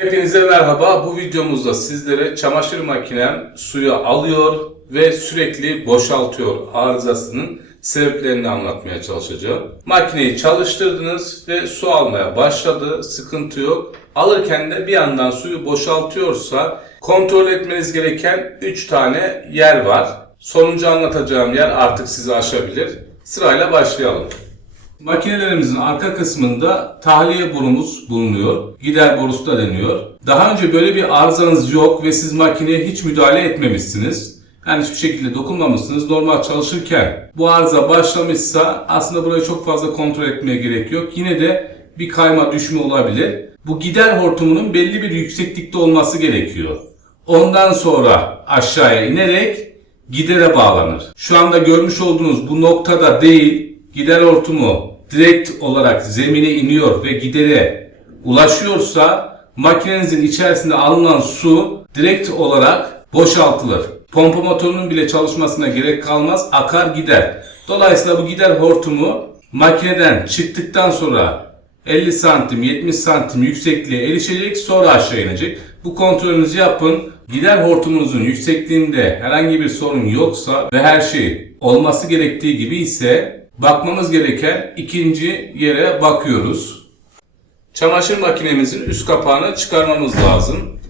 Hepinize merhaba. Bu videomuzda sizlere çamaşır makinem suyu alıyor ve sürekli boşaltıyor arızasının sebeplerini anlatmaya çalışacağım. Makineyi çalıştırdınız ve su almaya başladı. Sıkıntı yok. Alırken de bir yandan suyu boşaltıyorsa kontrol etmeniz gereken 3 tane yer var. Sonuncu anlatacağım yer artık sizi aşabilir. Sırayla başlayalım. Makinelerimizin arka kısmında tahliye borumuz bulunuyor. Gider borusu da deniyor. Daha önce böyle bir arızanız yok ve siz makineye hiç müdahale etmemişsiniz. Yani hiçbir şekilde dokunmamışsınız. Normal çalışırken bu arıza başlamışsa aslında burayı çok fazla kontrol etmeye gerek yok. Yine de bir kayma düşme olabilir. Bu gider hortumunun belli bir yükseklikte olması gerekiyor. Ondan sonra aşağıya inerek gidere bağlanır. Şu anda görmüş olduğunuz bu noktada değil, gider hortumu direkt olarak zemine iniyor ve gidere ulaşıyorsa makinenizin içerisinde alınan su direkt olarak boşaltılır. Pompa motorunun bile çalışmasına gerek kalmaz, akar gider. Dolayısıyla bu gider hortumu makineden çıktıktan sonra 50 santim 70 santim yüksekliğe erişecek sonra aşağı inecek. Bu kontrolünüzü yapın. Gider hortumunuzun yüksekliğinde herhangi bir sorun yoksa ve her şey olması gerektiği gibi ise bakmamız gereken ikinci yere bakıyoruz. Çamaşır makinemizin üst kapağını çıkarmamız lazım.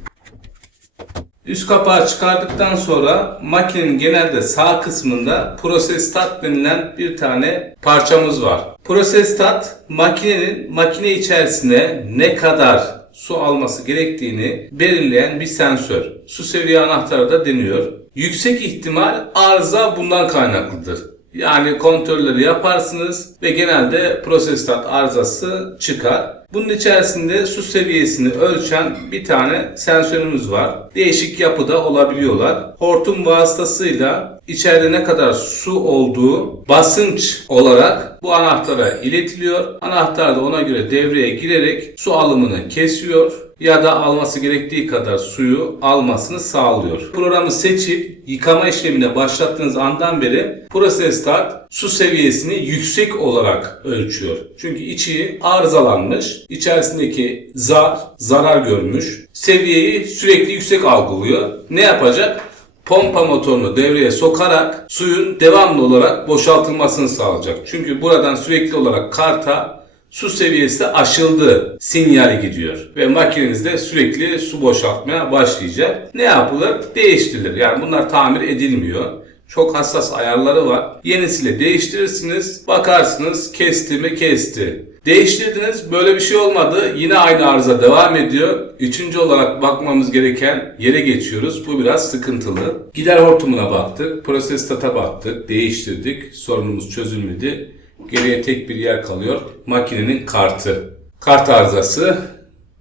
Üst kapağı çıkardıktan sonra makinenin genelde sağ kısmında proses tat denilen bir tane parçamız var. Proses tat makinenin makine içerisine ne kadar su alması gerektiğini belirleyen bir sensör. Su seviye anahtarı da deniyor. Yüksek ihtimal arıza bundan kaynaklıdır. Yani kontrolleri yaparsınız ve genelde prosestat arızası çıkar. Bunun içerisinde su seviyesini ölçen bir tane sensörümüz var. Değişik yapıda olabiliyorlar. Hortum vasıtasıyla içeride ne kadar su olduğu basınç olarak bu anahtara iletiliyor. Anahtar da ona göre devreye girerek su alımını kesiyor ya da alması gerektiği kadar suyu almasını sağlıyor. Programı seçip yıkama işlemine başlattığınız andan beri Process Start su seviyesini yüksek olarak ölçüyor. Çünkü içi arızalanmış, içerisindeki zar, zarar görmüş, seviyeyi sürekli yüksek algılıyor. Ne yapacak? pompa motorunu devreye sokarak suyun devamlı olarak boşaltılmasını sağlayacak. Çünkü buradan sürekli olarak karta su seviyesi aşıldı sinyali gidiyor ve makinenizde sürekli su boşaltmaya başlayacak. Ne yapılır? Değiştirilir. Yani bunlar tamir edilmiyor. Çok hassas ayarları var. Yenisiyle değiştirirsiniz. Bakarsınız kesti mi kesti. Değiştirdiniz böyle bir şey olmadı. Yine aynı arıza devam ediyor. Üçüncü olarak bakmamız gereken yere geçiyoruz. Bu biraz sıkıntılı. Gider hortumuna baktık. Proses stata baktık. Değiştirdik. Sorunumuz çözülmedi. Geriye tek bir yer kalıyor. Makinenin kartı. Kart arızası.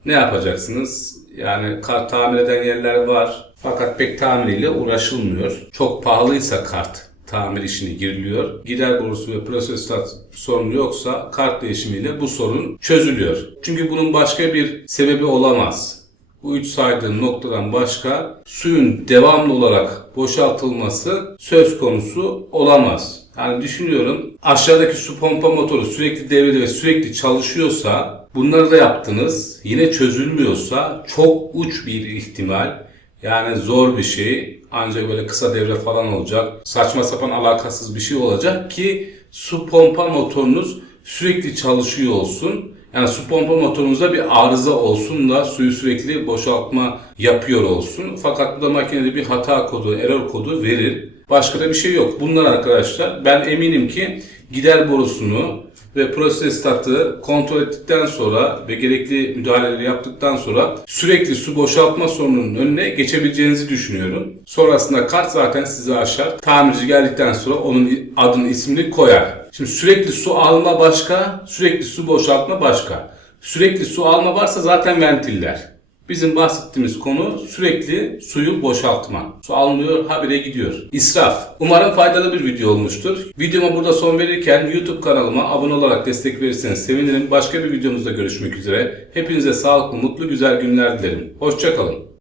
Ne yapacaksınız? Yani kart tamir eden yerler var. Fakat pek tamiriyle uğraşılmıyor. Çok pahalıysa kart tamir işine giriliyor. Gider borusu ve prosesat sorunu yoksa kart değişimiyle bu sorun çözülüyor. Çünkü bunun başka bir sebebi olamaz. Bu üç saydığım noktadan başka suyun devamlı olarak boşaltılması söz konusu olamaz. Yani düşünüyorum aşağıdaki su pompa motoru sürekli devrede ve sürekli çalışıyorsa bunları da yaptınız yine çözülmüyorsa çok uç bir ihtimal yani zor bir şey ancak böyle kısa devre falan olacak saçma sapan alakasız bir şey olacak ki su pompa motorunuz sürekli çalışıyor olsun. Yani su pompa motorunuzda bir arıza olsun da suyu sürekli boşaltma yapıyor olsun. Fakat bu da makinede bir hata kodu, error kodu verir. Başka da bir şey yok. Bunlar arkadaşlar ben eminim ki gider borusunu ve prosestatı kontrol ettikten sonra ve gerekli müdahaleleri yaptıktan sonra sürekli su boşaltma sorununun önüne geçebileceğinizi düşünüyorum. Sonrasında kart zaten sizi aşar. Tamirci geldikten sonra onun adını ismini koyar. Şimdi sürekli su alma başka, sürekli su boşaltma başka. Sürekli su alma varsa zaten ventiller. Bizim bahsettiğimiz konu sürekli suyu boşaltma. Su almıyor, habire gidiyor. İsraf. Umarım faydalı bir video olmuştur. Videoma burada son verirken YouTube kanalıma abone olarak destek verirseniz sevinirim. Başka bir videomuzda görüşmek üzere. Hepinize sağlıklı, mutlu, güzel günler dilerim. Hoşçakalın.